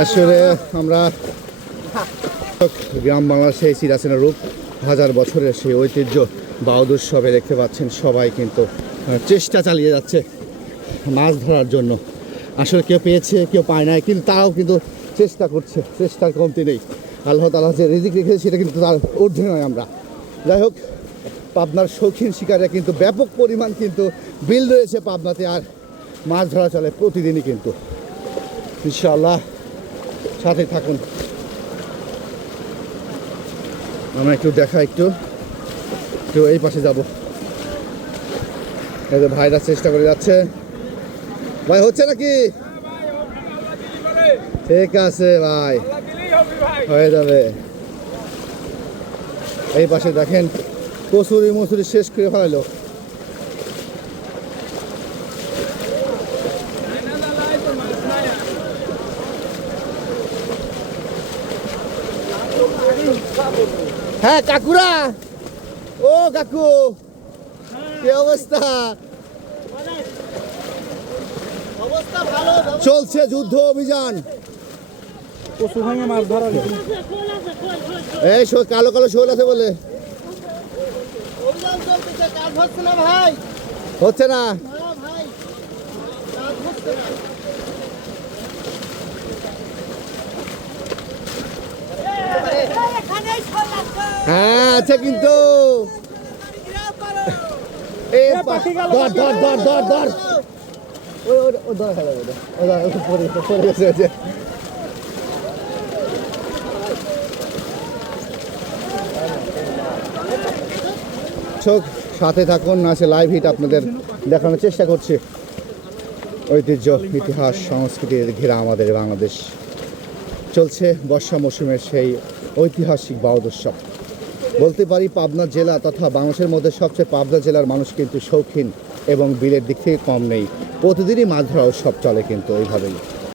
আসলে আমরা গ্রাম বাংলার সেই চিরাচেনা রূপ, হাজার বছরের সেই ঐতিহ্য বাউদ উৎসবে দেখতে পাচ্ছেন সবাই কিন্তু চেষ্টা চালিয়ে যাচ্ছে মাছ ধরার জন্য। আসলে কেউ পেয়েছে কেউ পায় নাই, কিন্তু তারাও কিন্তু চেষ্টা করছে, চেষ্টার কমতি নেই। আল্লাহ তাআলা যে রিজিক রেখেছে সেটা কিন্তু তার ঊর্ধ্বে নয় আমরা। যাই হোক, পাবনার শৌখিন শিকারে কিন্তু ব্যাপক পরিমাণ কিন্তু বিল রয়েছে পাবনাতে, আর মাছ ধরা চলে প্রতিদিনই কিন্তু। ইনশাআল্লাহ সাথে থাকুন। আমরা একটু একটু এই পাশে যাব। এই যে ভাইরা চেষ্টা করে যাচ্ছে। ভাই হচ্ছে নাকি? ঠিক আছে ভাই, হয়ে যাবে। এই পাশে দেখেন কচুরি মচুরি শেষ করে ফেলাইলো। হ্যাঁ কাকুরা, ও কাকু কি অবস্থা? চলছে যুদ্ধ অভিযান। এই কালো কালো শোল আছে বলে হচ্ছে না। হ্যাঁ আছে কিন্তু সাথে থাকুন, আছে লাইভ হিট আপনাদের দেখানোর চেষ্টা করছি। ঐতিহ্য, ইতিহাস, সংস্কৃতির ঘেরা আমাদের বাংলাদেশ। চলছে বর্ষা মৌসুমের সেই ঐতিহাসিক বাউদ উৎসব। বলতে পারি পাবনা জেলা তথা বাংলাদেশের মধ্যে সবচেয়ে পাবনা জেলার মানুষ কিন্তু শৌখিন এবং বিলের দিক থেকে কম নেই। প্রতিদিনই মাছ ধরা উৎসব চলে কিন্তু এইভাবেই।